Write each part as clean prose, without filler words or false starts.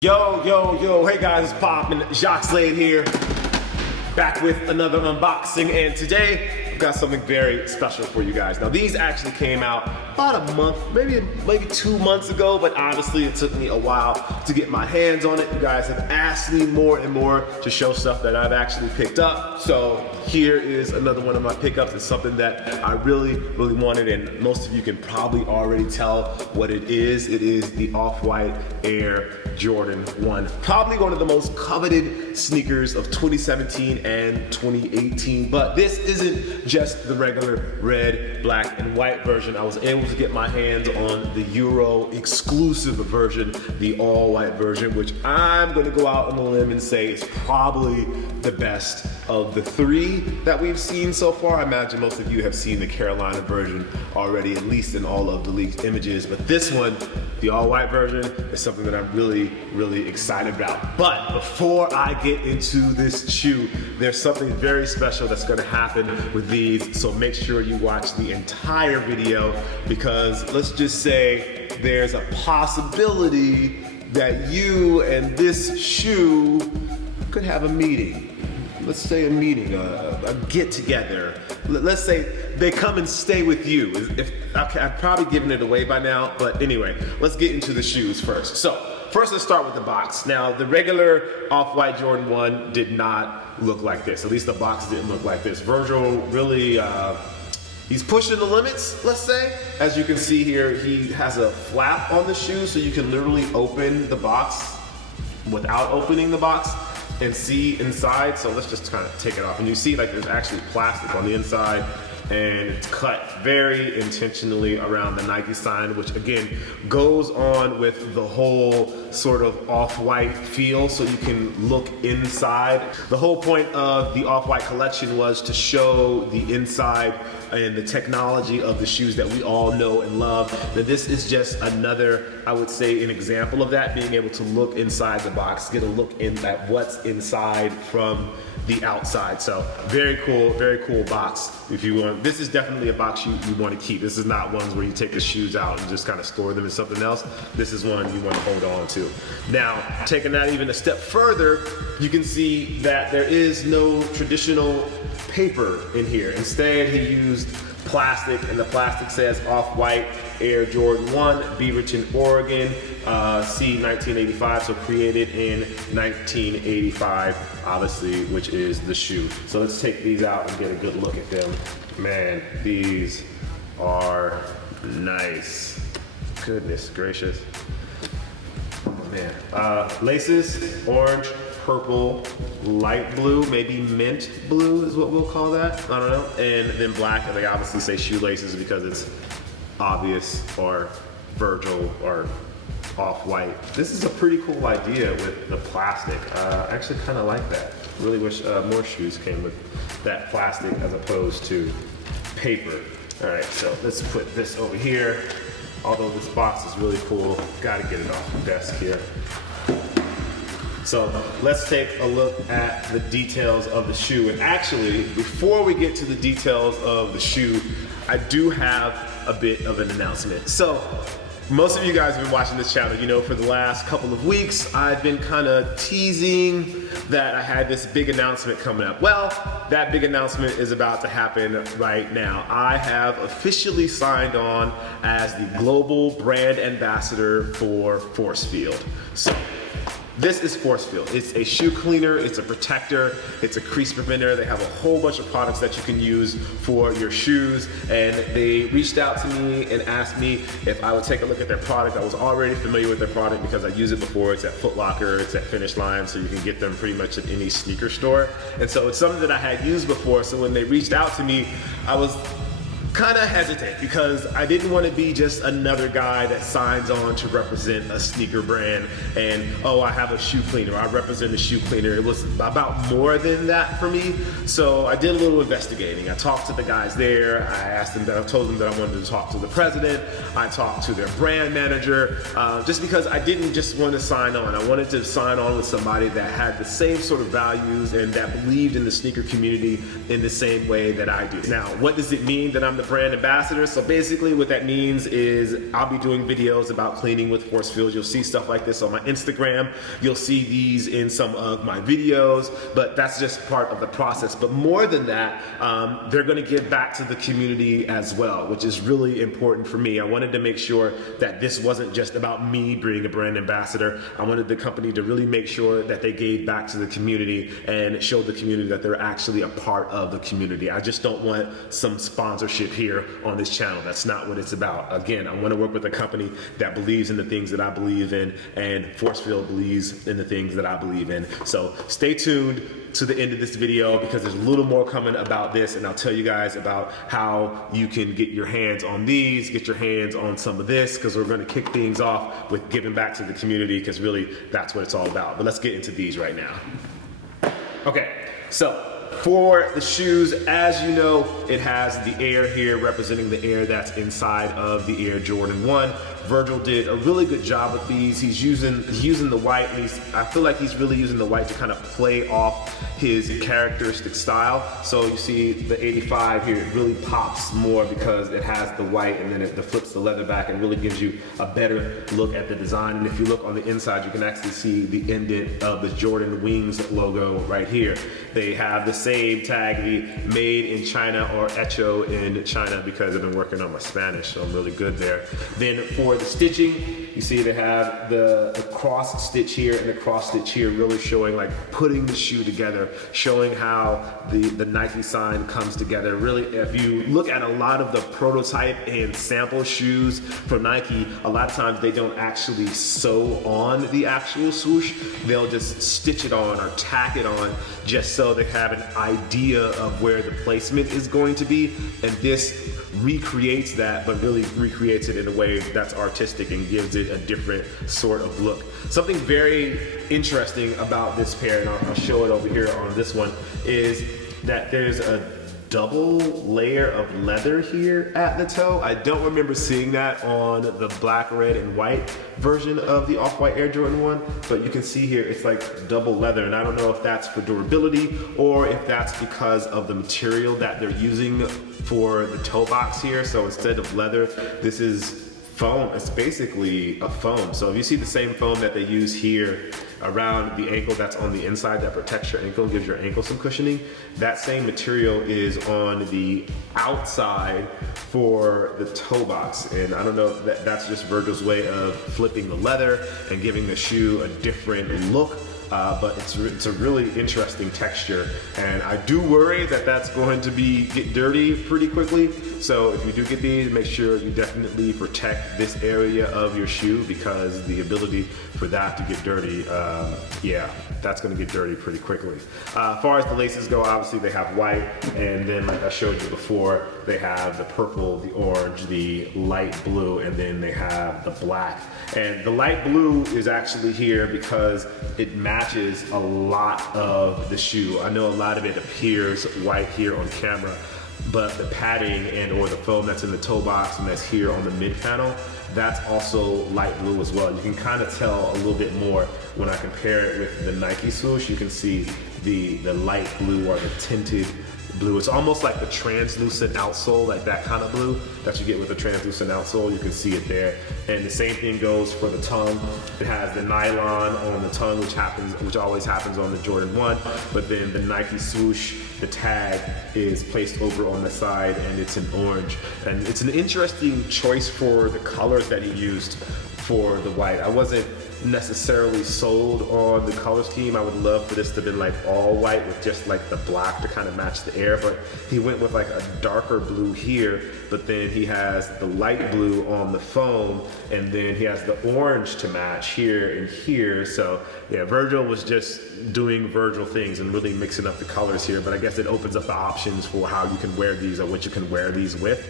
Yo, hey guys, it's Pop and Jacques Slade here, back with another unboxing, and today I've got something very special for you guys. Now these actually came out about a month, maybe 2 months ago, but honestly it took me a while to get my hands on it. You guys have asked me more and more to show stuff that I've actually picked up, so here is another one of my pickups. It's something that I really wanted, and most of you can probably already tell what it is. It is the Off-White Air Jordan 1. Probably one of the most coveted sneakers of 2017 and 2018, but this isn't just the regular red, black, and white version. I was able to get my hands on the Euro exclusive version, the all-white version, which I'm gonna go out on a limb and say is probably the best of the three that we've seen so far. I imagine most of you have seen the Carolina version already, at least in all of the leaked images, but this one, the all-white version, is something that I'm really excited about. But before I get into this shoe, there's something very special that's gonna happen with these, so make sure you watch the entire video, because let's just say there's a possibility that you and this shoe could have a meeting. Let's say a meeting, a get together. Let's say they come and stay with you. Okay, I've probably given it away by now, but anyway, let's get into the shoes first. So first let's start with the box. Now the regular Off-White Jordan 1 did not look like this. At least the box didn't look like this. Virgil really, he's pushing the limits, let's say. As you can see here, he has a flap on the shoe, so you can literally open the box without opening the box and see inside. So let's just kind of take it off, and you see like there's actually plastic on the inside, and it's cut very intentionally around the Nike sign, which again goes on with the whole sort of off-white feel, so you can look inside. The whole point of the Off-White collection was to show the inside and the technology of the shoes that we all know and love. That this is just another, I would say, an example of that, being able to look inside the box, get a look in at what's inside from the outside. So very cool box. If you want, this is definitely a box you want to keep. This is not ones where you take the shoes out and just kind of store them in something else. This is one you want to hold on to. Now, taking that even a step further, you can see that there is no traditional paper in here. Instead, he used plastic, and the plastic says Off-White Air Jordan 1, Beaverton, Oregon, C 1985, so created in 1985, obviously, which is the shoe. So let's take these out and get a good look at them. Man, these are nice. Goodness gracious. Man, laces, orange, purple, light blue, maybe mint blue is what we'll call that, I don't know, and then black, and they obviously say shoelaces because it's obvious, or Virgil, or Off-White. This is a pretty cool idea with the plastic. I actually kind of like that. Really wish more shoes came with that plastic as opposed to paper. All right, so let's put this over here. Although this box is really cool, gotta get it off the desk here. So let's take a look at the details of the shoe. And actually, before we get to the details of the shoe, I do have a bit of an announcement. So most of you guys have been watching this channel, you know, for the last couple of weeks, I've been kind of teasing that I had this big announcement coming up. Well, that big announcement is about to happen right now. I have officially signed on as the global brand ambassador for Force Field. So this is Force Field. It's a shoe cleaner, it's a protector, it's a crease preventer. They have a whole bunch of products that you can use for your shoes, and they reached out to me and asked me if I would take a look at their product. I was already familiar with their product because I use it before. It's at Foot Locker, it's at Finish Line, so you can get them pretty much at any sneaker store. And so it's something that I had used before, so when they reached out to me, I was kind of hesitant because I didn't want to be just another guy that signs on to represent a sneaker brand and, oh, I have a shoe cleaner, I represent a shoe cleaner. It was about more than that for me. So I did a little investigating. I talked to the guys there. I asked them I told them that I wanted to talk to the president. I talked to their brand manager, just because I didn't just want to sign on. I wanted to sign on with somebody that had the same sort of values and that believed in the sneaker community in the same way that I do. Now, what does it mean that I'm the brand ambassador. So basically what that means is I'll be doing videos about cleaning with force fields. You'll see stuff like this on my Instagram. You'll see these in some of my videos, but that's just part of the process. But more than that, they're gonna give back to the community as well, which is really important for me. I wanted to make sure that this wasn't just about me being a brand ambassador. I wanted the company to really make sure that they gave back to the community and showed the community that they're actually a part of the community. I just don't want some sponsorship here on this channel. That's not what it's about. Again, I want to work with a company that believes in the things that I believe in, and Forcefield believes in the things that I believe in. So stay tuned to the end of this video because there's a little more coming about this, and I'll tell you guys about how you can get your hands on these, get your hands on some of this, because we're going to kick things off with giving back to the community, because really that's what it's all about. But let's get into these right now. Okay, so for the shoes, as you know, it has the air here representing the air that's inside of the Air Jordan 1. Virgil did a really good job with these. He's using the white, and I feel like he's really using the white to kind of play off his characteristic style. So you see the 85 here, it really pops more because it has the white, and then it flips the leather back and really gives you a better look at the design. And if you look on the inside, you can actually see the indent of the Jordan Wings logo right here. They have the same tag, the made in China or hecho in China, because I've been working on my Spanish, so I'm really good there. Then for the stitching, you see they have the cross stitch here and the cross stitch here, really showing like putting the shoe together, showing how the Nike sign comes together. Really, if you look at a lot of the prototype and sample shoes from Nike, a lot of times they don't actually sew on the actual swoosh. They'll just stitch it on or tack it on just so they have an idea of where the placement is going to be. And this recreates that, but really recreates it in a way that's artistic and gives it a different sort of look. Something very interesting about this pair, and I'll show it over here on this one, is that there's a double layer of leather here at the toe. I don't remember seeing that on the black, red, and white version of the Off-White Air Jordan 1, but you can see here it's like double leather, and I don't know if that's for durability or if that's because of the material that they're using for the toe box here. So instead of leather, this is foam. It's basically a foam. So if you see the same foam that they use here around the ankle that's on the inside that protects your ankle and gives your ankle some cushioning, that same material is on the outside for the toe box. And I don't know, that's just Virgil's way of flipping the leather and giving the shoe a different look. But it's a really interesting texture, and I do worry that that's going to get dirty pretty quickly. So if you do get these, make sure you definitely protect this area of your shoe, because the ability for that to get dirty, yeah, that's going to get dirty pretty quickly. As far as the laces go, obviously they have white, and then like I showed you before, they have the purple, the orange, the light blue, and then they have the black. And the light blue is actually here because it matches a lot of the shoe. I know a lot of it appears white here on camera, but the padding or the foam that's in the toe box and that's here on the mid panel, that's also light blue as well. You can kind of tell a little bit more when I compare it with the Nike swoosh. You can see the light blue or the tinted blue. It's almost like the translucent outsole, like that kind of blue that you get with a translucent outsole. You can see it there. And the same thing goes for the tongue. It has the nylon on the tongue, which always happens on the Jordan 1, but then the Nike swoosh, the tag is placed over on the side, and it's in orange. And it's an interesting choice for the colors that he used for the white. I wasn't necessarily sold on the color scheme. I would love for this to be like all white with just like the black to kind of match the air, but he went with like a darker blue here, but then he has the light blue on the foam, and then he has the orange to match here and here. So yeah, Virgil was just doing Virgil things and really mixing up the colors here, but I guess it opens up the options for how you can wear these or what you can wear these with.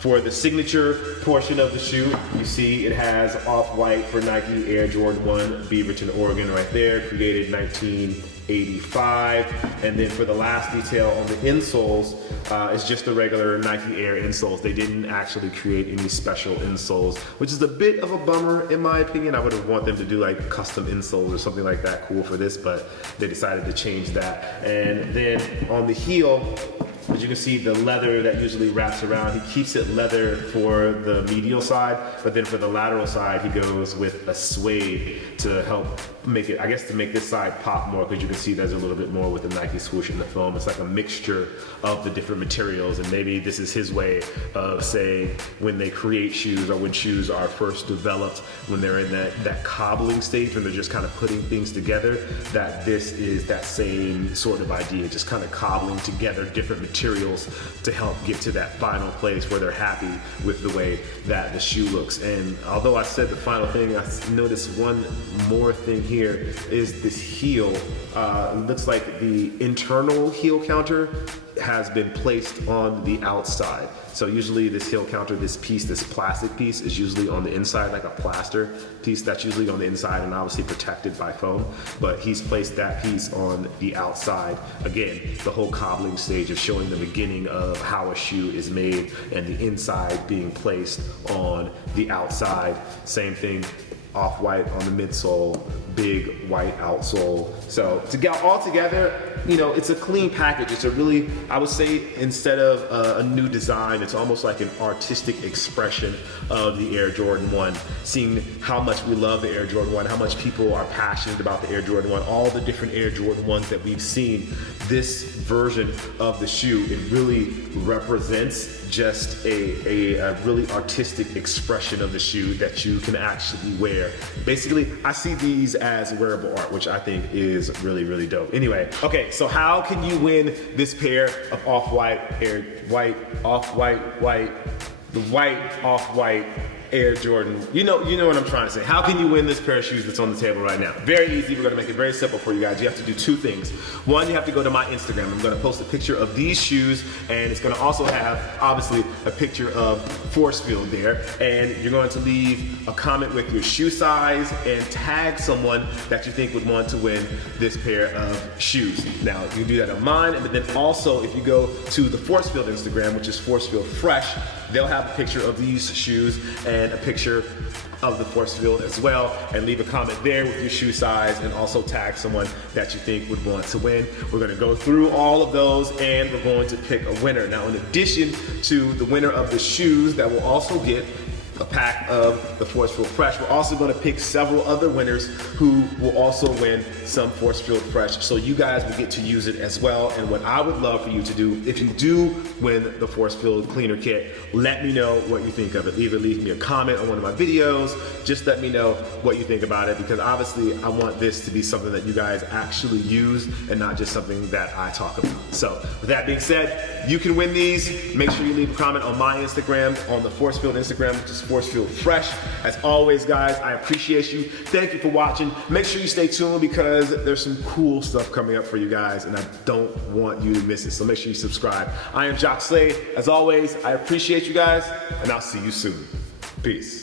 For the signature portion of the shoe, you see it has off-white for Nike Air Jordan 1, Beaverton, Oregon right there, created 1985. And then for the last detail on the insoles, it's just the regular Nike Air insoles. They didn't actually create any special insoles, which is a bit of a bummer in my opinion. I would have wanted them to do like custom insoles or something like that cool for this, but they decided to change that. And then on the heel, As you can see, the leather that usually wraps around, he keeps it leather for the medial side, but then for the lateral side, he goes with a suede to help make it, I guess, to make this side pop more, because you can see there's a little bit more with the Nike swoosh in the foam. It's like a mixture of the different materials, and maybe this is his way of saying when they create shoes, or when shoes are first developed, when they're in that cobbling stage, when they're just kind of putting things together, that this is that same sort of idea, just kind of cobbling together different materials to help get to that final place where they're happy with the way that the shoe looks. And although I said the final thing, I noticed one more thing here is this heel. It looks like the internal heel counter has been placed on the outside. So usually this heel counter, this piece, this plastic piece, is usually on the inside, like a plaster piece that's usually on the inside and obviously protected by foam. But he's placed that piece on the outside. Again, the whole cobbling stage of showing the beginning of how a shoe is made, and the inside being placed on the outside. Same thing, off-white on the midsole, big white outsole. So to get all together, you know, it's a clean package. It's a really, I would say, instead of a new design, it's almost like an artistic expression of the Air Jordan 1. Seeing how much we love the Air Jordan 1, how much people are passionate about the Air Jordan 1, all the different Air Jordan 1s that we've seen, this version of the shoe, it really represents just a really artistic expression of the shoe that you can actually wear. Basically, I see these as wearable art, which I think is really, really dope. Anyway, okay, so how can you win this pair of off-white Air Air Jordan? You know what I'm trying to say. How can you win this pair of shoes that's on the table right now? Very easy. We're gonna make it very simple for you guys. You have to do two things. One, you have to go to my Instagram. I'm gonna post a picture of these shoes, and it's gonna also have, obviously, a picture of Force Field there. And you're going to leave a comment with your shoe size and tag someone that you think would want to win this pair of shoes. Now, you can do that on mine, but then also, if you go to the Force Field Instagram, which is Force Field Fresh, they'll have a picture of these shoes and a picture of the Force Field as well, and leave a comment there with your shoe size, and also tag someone that you think would want to win. We're gonna go through all of those, and we're going to pick a winner. Now, in addition to the winner of the shoes that will also get a pack of the Force Field Fresh, we're also gonna pick several other winners who will also win some Force Field Fresh, so you guys will get to use it as well. And what I would love for you to do, if you do win the Force Field Cleaner Kit, let me know what you think of it. Either leave me a comment on one of my videos, just let me know what you think about it, because obviously I want this to be something that you guys actually use and not just something that I talk about. So with that being said, you can win these. Make sure you leave a comment on my Instagram, on the Force Field Instagram, which is Force Field Fresh. As always, guys, I appreciate you. Thank you for watching. Make sure you stay tuned, because there's some cool stuff coming up for you guys, and I don't want you to miss it. So make sure you subscribe. I am Jacques Slade. As always, I appreciate you guys, and I'll see you soon. Peace.